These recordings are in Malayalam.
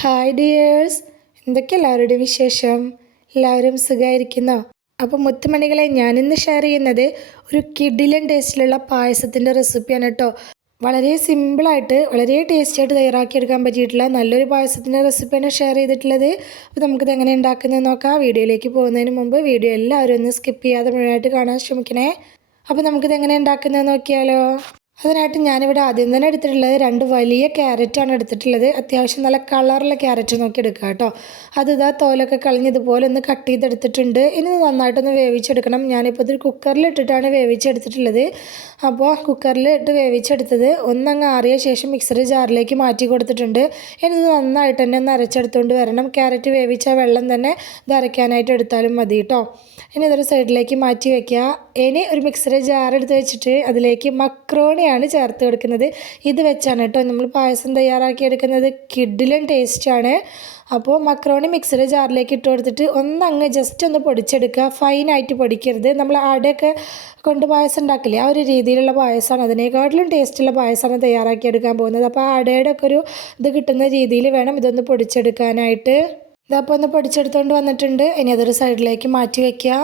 ഹായ് ഡിയേഴ്സ്, എന്തൊക്കെ എല്ലാവരുടെയും വിശേഷം? എല്ലാവരും സുഖമായിരിക്കുന്നോ? അപ്പോൾ മുത്തുമണികളെ, ഞാനിന്ന് ഷെയർ ചെയ്യുന്നത് ഒരു കിഡിലൻ ടേസ്റ്റിലുള്ള പായസത്തിൻ്റെ റെസിപ്പിയാണ് കേട്ടോ. വളരെ സിമ്പിളായിട്ട് വളരെ ടേസ്റ്റിയായിട്ട് തയ്യാറാക്കിയെടുക്കാൻ പറ്റിയിട്ടുള്ള നല്ലൊരു പായസത്തിൻ്റെ റെസിപ്പിയാണ് ഷെയർ ചെയ്തിട്ടുള്ളത്. അപ്പോൾ നമുക്കിത് എങ്ങനെ ഉണ്ടാക്കുന്നത് നോക്കാം. വീഡിയോയിലേക്ക് പോകുന്നതിന് മുമ്പ് വീഡിയോ എല്ലാവരും ഒന്ന് സ്കിപ്പ് ചെയ്യാതെ മുഴുവനായിട്ട് കാണാൻ ശ്രമിക്കണേ. അപ്പോൾ നമുക്കിത് എങ്ങനെ ഉണ്ടാക്കുന്നത് നോക്കിയാലോ. അതിനായിട്ട് ഞാനിവിടെ ആദ്യം തന്നെ എടുത്തിട്ടുള്ളത് 2 വലിയ ക്യാരറ്റാണ് എടുത്തിട്ടുള്ളത്. അത്യാവശ്യം നല്ല കളറുള്ള ക്യാരറ്റ് നോക്കി എടുക്കുക കേട്ടോ. അത് ഇതാ തോലൊക്കെ കളഞ്ഞ് ഇതുപോലെ ഒന്ന് കട്ട് ചെയ്തെടുത്തിട്ടുണ്ട്. ഇനി നന്നായിട്ടൊന്ന് വേവിച്ചെടുക്കണം. ഞാനിപ്പോൾ ഇത് കുക്കറിലിട്ടിട്ടാണ് വേവിച്ചെടുത്തിട്ടുള്ളത്. അപ്പോൾ കുക്കറിൽ ഇട്ട് വേവിച്ചെടുത്തത് ഒന്നങ്ങ് ആറിയ ശേഷം മിക്സറി ജാറിലേക്ക് മാറ്റി കൊടുത്തിട്ടുണ്ട്. ഇനി ഇത് നന്നായിട്ട് തന്നെ ഒന്ന് അരച്ചെടുത്തുകൊണ്ട് വരണം. ക്യാരറ്റ് വേവിച്ച വെള്ളം തന്നെ ഇത് അരയ്ക്കാനായിട്ട് എടുത്താലും മതി കേട്ടോ. ഇനി ഇതൊരു സൈഡിലേക്ക് മാറ്റി വയ്ക്കുക. ഇനി ഒരു മിക്സറി ജാർ എടുത്ത് വെച്ചിട്ട് അതിലേക്ക് മക്രോണിയാണ് ചേർത്ത് കൊടുക്കുന്നത്. ഇത് വെച്ചാണ് കേട്ടോ നമ്മൾ പായസം തയ്യാറാക്കിയെടുക്കുന്നത്. കിഡിലൻ ടേസ്റ്റാണ്. അപ്പോൾ മക്രോണി മിക്സറി ജാറിലേക്ക് ഇട്ട് കൊടുത്തിട്ട് ഒന്നങ്ങ് ജസ്റ്റ് ഒന്ന് പൊടിച്ചെടുക്കുക. ഫൈനായിട്ട് പൊടിക്കരുത്. നമ്മൾ അടയൊക്കെ കൊണ്ട് പായസം ഉണ്ടാക്കില്ലേ, ആ ഒരു രീതിയിലുള്ള പായസമാണ്. അതിനേക്കാട്ടിലും ടേസ്റ്റുള്ള പായസമാണ് തയ്യാറാക്കിയെടുക്കാൻ പോകുന്നത്. അപ്പോൾ ആ അടയുടെ ഒക്കെ ഒരു ഇത് കിട്ടുന്ന രീതിയിൽ വേണം ഇതൊന്ന് പൊടിച്ചെടുക്കാനായിട്ട്. ഇതപ്പോൾ ഒന്ന് പൊടിച്ചെടുത്തുകൊണ്ട് വന്നിട്ടുണ്ട്. ഇനി അതൊരു സൈഡിലേക്ക് മാറ്റി വയ്ക്കുക.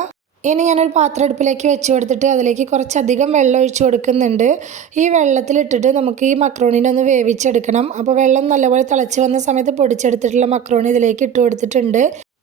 ഇനി ഞാനൊരു പാത്രം അടുപ്പിലേക്ക് വെച്ച് കൊടുത്തിട്ട് അതിലേക്ക് കുറച്ചധികം വെള്ളം ഒഴിച്ച് കൊടുക്കുന്നുണ്ട്. ഈ വെള്ളത്തിലിട്ടിട്ട് നമുക്ക് ഈ മക്രോണിനെ ഒന്ന് വേവിച്ചെടുക്കണം. അപ്പോൾ വെള്ളം നല്ലപോലെ തിളച്ച് വന്ന സമയത്ത് പൊടിച്ചെടുത്തിട്ടുള്ള മക്രോണി ഇതിലേക്ക് ഇട്ട് കൊടുത്തിട്ടുണ്ട്.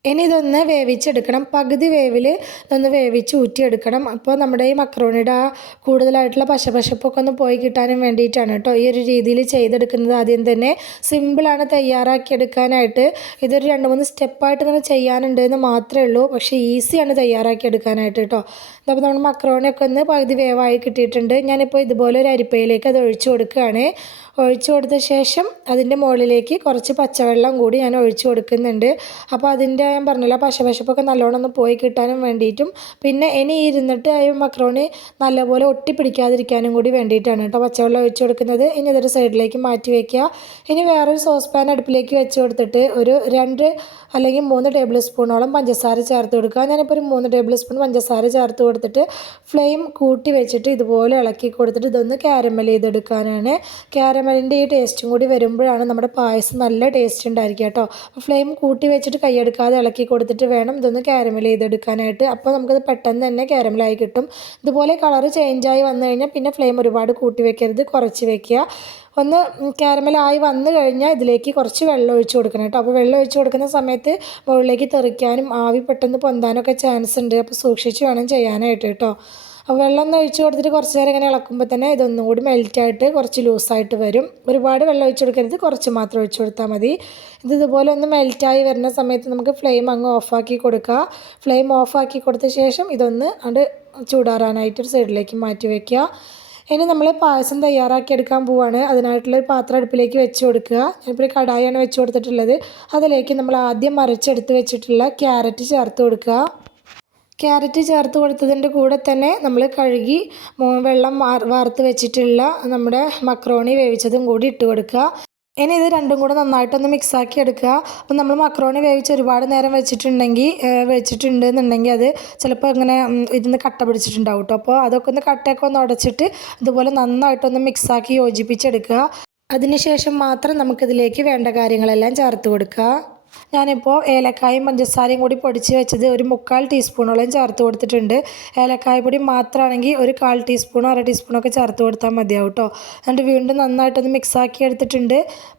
ഇനി ഇതൊന്ന് വേവിച്ചെടുക്കണം. പകുതി വേവിൽ ഇതൊന്ന് വേവിച്ച് ഊറ്റിയെടുക്കണം. അപ്പോൾ നമ്മുടെ ഈ മക്രോണിയുടെ ആ കൂടുതലായിട്ടുള്ള പശപ്പൊക്കെ ഒന്ന് പോയി കിട്ടാനും വേണ്ടിയിട്ടാണ് കേട്ടോ ഈ ഒരു രീതിയിൽ ചെയ്തെടുക്കുന്നത്. ആദ്യം തന്നെ സിമ്പിളാണ് തയ്യാറാക്കിയെടുക്കാനായിട്ട്. ഇതൊരു 2-3 സ്റ്റെപ്പായിട്ട് ഇങ്ങനെ ചെയ്യാനുണ്ട് എന്ന് മാത്രമേ ഉള്ളൂ. പക്ഷേ ഈസിയാണ് തയ്യാറാക്കിയെടുക്കാനായിട്ട് കേട്ടോ. അപ്പോൾ നമ്മൾ മക്രോണിയൊക്കെ ഒന്ന് പകുതി വേവായി കിട്ടിയിട്ടുണ്ട്. ഞാനിപ്പോൾ ഇതുപോലെ ഒരു അരിപ്പയിലേക്ക് അത് ഒഴിച്ചു കൊടുക്കുകയാണ്. ഒഴിച്ചു കൊടുത്ത ശേഷം അതിൻ്റെ മുകളിലേക്ക് കുറച്ച് പച്ചവെള്ളം കൂടി ഞാൻ ഒഴിച്ചു കൊടുക്കുന്നുണ്ട്. അപ്പോൾ അതിൻ്റെ ഞാൻ പറഞ്ഞില്ല പശപ്പൊക്കെ നല്ലോണം ഒന്ന് പോയി കിട്ടാനും വേണ്ടിയിട്ടും പിന്നെ ഇനി ഇരുന്നിട്ട് ആ മക്രോണി നല്ലപോലെ ഒട്ടിപ്പിടിക്കാതിരിക്കാനും കൂടി വേണ്ടിയിട്ടാണ് കേട്ടോ പച്ചവെള്ളം ഒഴിച്ചു കൊടുക്കുന്നത്. ഇനി ഇതൊരു സൈഡിലേക്ക് മാറ്റി വയ്ക്കുക. ഇനി വേറൊരു സോസ് പാൻ അടുപ്പിലേക്ക് വെച്ച് കൊടുത്തിട്ട് ഒരു 2 അല്ലെങ്കിൽ 3 ടേബിൾ സ്പൂണോളം പഞ്ചസാര ചേർത്ത് കൊടുക്കുക. ഞാനിപ്പോൾ ഒരു 3 ടേബിൾ സ്പൂൺ പഞ്ചസാര ചേർത്ത് കൊടുത്തിട്ട് ഫ്ലെയിം കൂട്ടി വെച്ചിട്ട് ഇതുപോലെ ഇളക്കി കൊടുത്തിട്ട് ഇതൊന്ന് ക്യാരമൽ ചെയ്തെടുക്കാനാണ്. ക്യാരമലിൻ്റെ ഈ ടേസ്റ്റും കൂടി വരുമ്പോഴാണ് നമ്മുടെ പായസം നല്ല ടേസ്റ്റ് ഉണ്ടായിരിക്കുക കേട്ടോ. അപ്പോൾ ഫ്ലെയിം കൂട്ടി വെച്ചിട്ട് കൈയെടുക്കാതെ ഇളക്കി കൊടുത്തിട്ട് വേണം ഇതൊന്ന് ക്യാരമൽ ചെയ്തെടുക്കാനായിട്ട്. അപ്പോൾ നമുക്കത് പെട്ടെന്ന് തന്നെ ക്യാരമലായി കിട്ടും. ഇതുപോലെ കളറ് ചേഞ്ചായി വന്നു കഴിഞ്ഞാൽ പിന്നെ ഫ്ലെയിം ഒരുപാട് കൂട്ടി വെക്കരുത്, കുറച്ച് വെക്കുക. ഒന്ന് ക്യാരമലായി വന്നു കഴിഞ്ഞാൽ ഇതിലേക്ക് കുറച്ച് വെള്ളം ഒഴിച്ച് കൊടുക്കണം കേട്ടോ. അപ്പോൾ വെള്ളം ഒഴിച്ച് കൊടുക്കുന്ന സമയത്ത് മുകളിലേക്ക് തെറിക്കാനും ആവി പെട്ടെന്ന് പൊന്താനൊക്കെ ചാൻസ് ഉണ്ട്. അപ്പോൾ സൂക്ഷിച്ച് വേണം ചെയ്യാനായിട്ട് കേട്ടോ. അപ്പോൾ വെള്ളം ഒന്ന് ഒഴിച്ച് കൊടുത്തിട്ട് കുറച്ച് നേരം ഇങ്ങനെ ഇളക്കുമ്പോൾ തന്നെ ഇതൊന്നും കൂടി മെൽറ്റായിട്ട് കുറച്ച് ലൂസായിട്ട് വരും. ഒരുപാട് വെള്ളം ഒഴിച്ച് കൊടുക്കരുത്, കുറച്ച് മാത്രം ഒഴിച്ച് കൊടുത്താൽ മതി. ഇതുപോലെ ഒന്ന് മെൽറ്റായി വരുന്ന സമയത്ത് നമുക്ക് ഫ്ലെയിം അങ്ങ് ഓഫാക്കി കൊടുക്കുക. ഫ്ലെയിം ഓഫാക്കി കൊടുത്ത ശേഷം ഇതൊന്ന് അത് ചൂടാറാനായിട്ട് ഒരു സൈഡിലേക്ക് മാറ്റി വയ്ക്കുക. ഇനി നമ്മൾ പായസം തയ്യാറാക്കിയെടുക്കാൻ പോവുകയാണ്. അതിനായിട്ടുള്ളൊരു പാത്രം അടുപ്പിലേക്ക് വെച്ച് കൊടുക്കുക. ഞാനിപ്പോൾ കടായാണ് വെച്ച് കൊടുത്തിട്ടുള്ളത്. അതിലേക്ക് നമ്മൾ ആദ്യം മറിച്ചെടുത്ത് വെച്ചിട്ടുള്ള ക്യാരറ്റ് ചേർത്ത് കൊടുക്കുക. ക്യാരറ്റ് ചേർത്ത് കൊടുത്തതിൻ്റെ കൂടെ തന്നെ നമ്മൾ കഴുകി വെള്ളം വാർത്ത് വെച്ചിട്ടുള്ള നമ്മുടെ മക്രോണി വേവിച്ചതും കൂടി ഇട്ട് കൊടുക്കുക. ഇനി ഇത് രണ്ടും കൂടെ നന്നായിട്ടൊന്ന് മിക്സാക്കി എടുക്കുക. അപ്പം നമ്മൾ മക്രോണി വേവിച്ച് ഒരുപാട് നേരം വെച്ചിട്ടുണ്ടെന്നുണ്ടെങ്കിൽ അത് ചിലപ്പോൾ ഇങ്ങനെ ഇരുന്ന് കട്ട പിടിച്ചിട്ടുണ്ടാവും കേട്ടോ. അപ്പോൾ അതൊക്കെ ഒന്ന് കട്ടയൊക്കെ ഒന്ന് ഉടച്ചിട്ട് ഇതുപോലെ നന്നായിട്ടൊന്ന് മിക്സാക്കി യോജിപ്പിച്ചെടുക്കുക. അതിനുശേഷം മാത്രം നമുക്കിതിലേക്ക് വേണ്ട കാര്യങ്ങളെല്ലാം ചേർത്ത് കൊടുക്കുക. ഞാനിപ്പോൾ ഏലക്കായും പഞ്ചസാരയും കൂടി പൊടിച്ച് വെച്ചത് ഒരു 3/4 ടീസ്പൂണോളം ചേർത്ത് കൊടുത്തിട്ടുണ്ട്. ഏലക്കായ പൊടി മാത്രമാണെങ്കിൽ ഒരു 1/4 ടീസ്പൂണോ 1/2 ടീസ്പൂണൊക്കെ ചേർത്ത് കൊടുത്താൽ മതിയാവും കേട്ടോ. എന്നിട്ട് വീണ്ടും നന്നായിട്ടൊന്ന് മിക്സാക്കി എടുത്തിട്ടുണ്ട്.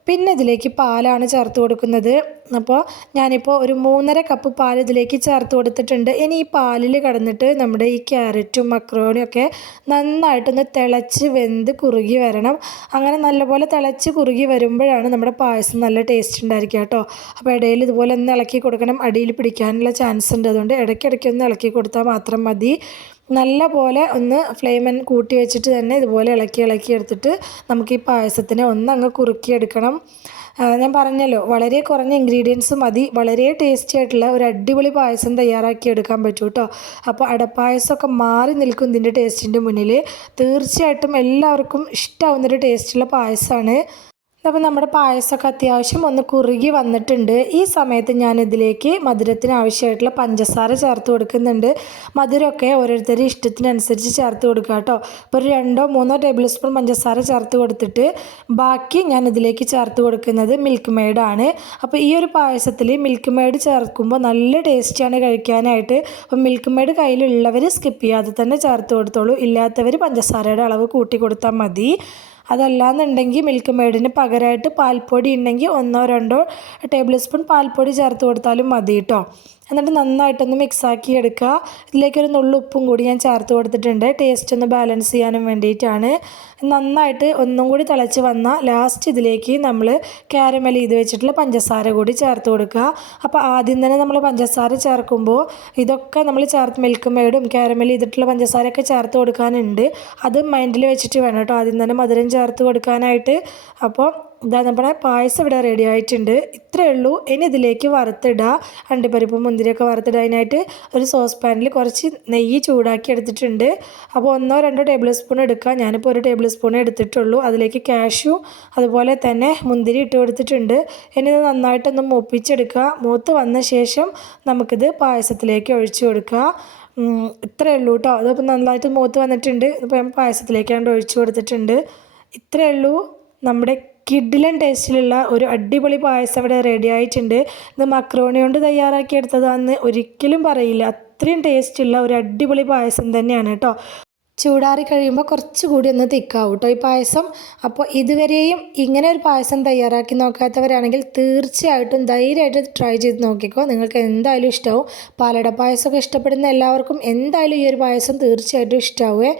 പിന്നെ ഇതിലേക്ക് പാലാണ് ചേർത്ത് കൊടുക്കുന്നത്. അപ്പോൾ ഞാനിപ്പോൾ ഒരു 3.5 കപ്പ് പാൽ ഇതിലേക്ക് ചേർത്ത് കൊടുത്തിട്ടുണ്ട്. ഇനി ഈ പാലിൽ കിടന്നിട്ട് നമ്മുടെ ഈ ക്യാരറ്റും മക്രോണിയൊക്കെ നന്നായിട്ടൊന്ന് തിളച്ച് വെന്ത് കുറുകി വരണം. അങ്ങനെ നല്ലപോലെ തിളച്ച് കുറുകി വരുമ്പോഴാണ് നമ്മുടെ പായസം നല്ല ടേസ്റ്റ് ഉണ്ടായിരിക്കുക കേട്ടോ. അപ്പോൾ ഇടയിൽ ഇതുപോലെ ഒന്ന് ഇളക്കി കൊടുക്കണം. അടിയിൽ പിടിക്കാനുള്ള ചാൻസ് ഉണ്ട്. അതുകൊണ്ട് ഇടയ്ക്കിടയ്ക്ക് ഒന്ന് ഇളക്കി കൊടുത്താൽ മാത്രം മതി. നല്ല പോലെ ഒന്ന് ഫ്ലെയിം കൂട്ടി വെച്ചിട്ട് തന്നെ ഇതുപോലെ ഇളക്കി എടുത്തിട്ട് നമുക്ക് ഈ പായസത്തിനെ ഒന്നങ്ങ് കുറുക്കിയെടുക്കണം. ഞാൻ പറഞ്ഞല്ലോ വളരെ കുറഞ്ഞ ഇൻഗ്രീഡിയൻസ് മതി വളരെ ടേസ്റ്റി ആയിട്ടുള്ള ഒരു അടിപൊളി പായസം തയ്യാറാക്കി എടുക്കാൻ പറ്റും കേട്ടോ. അപ്പോൾ അടപ്പായസമൊക്കെ മാറി നിൽക്കും ഇതിൻ്റെ ടേസ്റ്റിൻ്റെ മുന്നിൽ. തീർച്ചയായിട്ടും എല്ലാവർക്കും ഇഷ്ടമാവുന്നൊരു ടേസ്റ്റുള്ള പായസമാണ്. അപ്പോൾ നമ്മുടെ പായസമൊക്കെ അത്യാവശ്യം ഒന്ന് കുറുകി വന്നിട്ടുണ്ട്. ഈ സമയത്ത് ഞാൻ ഇതിലേക്ക് മധുരത്തിന് ആവശ്യമായിട്ടുള്ള പഞ്ചസാര ചേർത്ത് കൊടുക്കുന്നുണ്ട്. മധുരമൊക്കെ ഓരോരുത്തരുടെ ഇഷ്ടത്തിനനുസരിച്ച് ചേർത്ത് കൊടുക്കുക കേട്ടോ. അപ്പോൾ ഒരു 2-3 ടേബിൾ സ്പൂൺ പഞ്ചസാര ചേർത്ത് കൊടുത്തിട്ട് ബാക്കി ഞാൻ ഇതിലേക്ക് ചേർത്ത് കൊടുക്കുന്നത് മിൽക്ക് മെയ്ഡാണ്. അപ്പോൾ ഈ ഒരു പായസത്തിൽ മിൽക്ക് മെയ്ഡ് ചേർക്കുമ്പോൾ നല്ല ടേസ്റ്റിയാണ് കഴിക്കാനായിട്ട്. അപ്പോൾ മിൽക്ക് മെയ്ഡ് കയ്യിലുള്ളവർ സ്കിപ്പ് ചെയ്യാതെ തന്നെ ചേർത്ത് കൊടുത്തോളൂ. ഇല്ലാത്തവർ പഞ്ചസാരയുടെ അളവ് കൂട്ടി കൊടുത്താൽ മതി. അതല്ലാന്നുണ്ടെങ്കിൽ മിൽക്ക് മെയ്ഡിന് പകരമായിട്ട് പാൽപ്പൊടി ഉണ്ടെങ്കിൽ 1-2 ടേബിൾ സ്പൂൺ പാൽപ്പൊടി ചേർത്ത് കൊടുത്താലും മതി കേട്ടോ. എന്നിട്ട് നന്നായിട്ടൊന്ന് മിക്സാക്കി എടുക്കുക. ഇതിലേക്കൊരു നുള്ളു ഉപ്പും കൂടി ഞാൻ ചേർത്ത് കൊടുത്തിട്ടുണ്ട്, ടേസ്റ്റ് ഒന്ന് ബാലൻസ് ചെയ്യാനും വേണ്ടിയിട്ടാണ്. നന്നായിട്ട് ഒന്നും കൂടി തിളച്ച് വന്നാൽ ലാസ്റ്റ് ഇതിലേക്ക് നമ്മൾ കാരമൽ ചെയ്ത് വെച്ചിട്ടുള്ള പഞ്ചസാര കൂടി ചേർത്ത് കൊടുക്കുക. അപ്പോൾ ആദ്യം തന്നെ നമ്മൾ പഞ്ചസാര ചേർക്കുമ്പോൾ ഇതൊക്കെ നമ്മൾ മിൽക്ക് മെയ്ഡും കാരമൽ ചെയ്തിട്ടുള്ള പഞ്ചസാരയൊക്കെ ചേർത്ത് കൊടുക്കാനുണ്ട്. അത് മൈൻഡിൽ വെച്ചിട്ട് വേണം കേട്ടോ ആദ്യം തന്നെ മധുരം ചേർത്ത് കൊടുക്കാനായിട്ട്. അപ്പോൾ ഇതാ നമ്മുടെ പായസം ഇവിടെ റെഡി ആയിട്ടുണ്ട്. ഇത്രയേ ഉള്ളൂ. ഇനി ഇതിലേക്ക് വറുത്തിടുക. അണ്ടിപ്പരിപ്പും മുന്തിരിയൊക്കെ വറുത്തിടുക. അതിനായിട്ട് ഒരു സോസ് പാനിൽ കുറച്ച് നെയ്യ് ചൂടാക്കി എടുത്തിട്ടുണ്ട്. അപ്പോൾ 1-2 ടേബിൾ സ്പൂൺ എടുക്കുക. ഞാനിപ്പോൾ 1 ടേബിൾ സ്പൂൺ എടുത്തിട്ടുള്ളൂ. അതിലേക്ക് കാഷ്യൂ അതുപോലെ തന്നെ മുന്തിരി ഇട്ട് കൊടുത്തിട്ടുണ്ട്. ഇനി ഇത് നന്നായിട്ടൊന്ന് മൂപ്പിച്ചെടുക്കുക. മൂത്ത് വന്ന ശേഷം നമുക്കിത് പായസത്തിലേക്ക് ഒഴിച്ചു കൊടുക്കുക. ഇത്രയേ ഉള്ളൂ കേട്ടോ. അതിപ്പോൾ നന്നായിട്ട് മൂത്ത് വന്നിട്ടുണ്ട്. ഇപ്പോൾ ഞാൻ പായസത്തിലേക്കാണ്ട് ഒഴിച്ചു കൊടുത്തിട്ടുണ്ട്. ഇത്രയേ ഉള്ളൂ. നമ്മുടെ കിഡിലൻ ടേസ്റ്റിലുള്ള ഒരു അടിപൊളി പായസം ഇവിടെ റെഡി ആയിട്ടുണ്ട്. ഇത് മക്രോണി കൊണ്ട് തയ്യാറാക്കിയെടുത്തതാണെന്ന് ഒരിക്കലും പറയില്ല. അത്രയും ടേസ്റ്റുള്ള ഒരു അടിപൊളി പായസം തന്നെയാണ് കേട്ടോ. ചൂടാറി കഴിയുമ്പോൾ കുറച്ചുകൂടി ഒന്ന് തിക്കാവും കേട്ടോ ഈ പായസം. അപ്പോൾ ഇതുവരെയും ഇങ്ങനെ ഒരു പായസം തയ്യാറാക്കി നോക്കാത്തവരാണെങ്കിൽ തീർച്ചയായിട്ടും ധൈര്യമായിട്ട് ട്രൈ ചെയ്ത് നോക്കിക്കോ. നിങ്ങൾക്ക് എന്തായാലും ഇഷ്ടമാവും. പാലട പായസമൊക്കെ ഇഷ്ടപ്പെടുന്ന എല്ലാവർക്കും എന്തായാലും ഈ ഒരു പായസം തീർച്ചയായിട്ടും ഇഷ്ടമാവുമേ.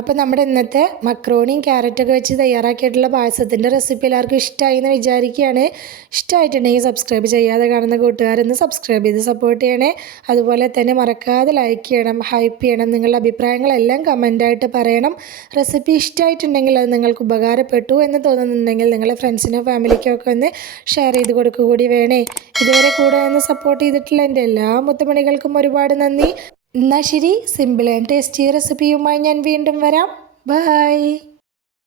അപ്പോൾ നമ്മുടെ ഇന്നത്തെ മക്രോണിയും ക്യാരറ്റൊക്കെ വെച്ച് തയ്യാറാക്കിയിട്ടുള്ള പായസത്തിൻ്റെ റെസിപ്പി എല്ലാവർക്കും ഇഷ്ടമായി എന്ന് വിചാരിക്കുകയാണ്. ഇഷ്ടമായിട്ടുണ്ടെങ്കിൽ സബ്സ്ക്രൈബ് ചെയ്യാതെ കാണുന്ന കൂട്ടുകാരൊന്ന് സബ്സ്ക്രൈബ് ചെയ്ത് സപ്പോർട്ട് ചെയ്യണേ. അതുപോലെ തന്നെ മറക്കാതെ ലൈക്ക് ചെയ്യണം, ഹൈപ്പ് ചെയ്യണം. നിങ്ങളുടെ അഭിപ്രായങ്ങളെല്ലാം കമൻറ്റായിട്ട് പറയണം. റെസിപ്പി ഇഷ്ടമായിട്ടുണ്ടെങ്കിൽ അത് നിങ്ങൾക്ക് ഉപകാരപ്പെട്ടു എന്ന് തോന്നുന്നുണ്ടെങ്കിൽ നിങ്ങളുടെ ഫ്രണ്ട്സിനോ ഫാമിലിക്കോ ഒക്കെ ഒന്ന് ഷെയർ ചെയ്ത് കൊടുക്കുക കൂടി വേണേ. ഇതുവരെ കൂടെ ഒന്ന് സപ്പോർട്ട് ചെയ്തിട്ടുള്ള എൻ്റെ എല്ലാ മുത്തുമണികൾക്കും ഒരുപാട് നന്ദി. എന്നാൽ ശരി, സിമ്പിൾ ആൻഡ് ടേസ്റ്റി റെസിപ്പിയുമായി ഞാൻ വീണ്ടും വരാം. ബൈ.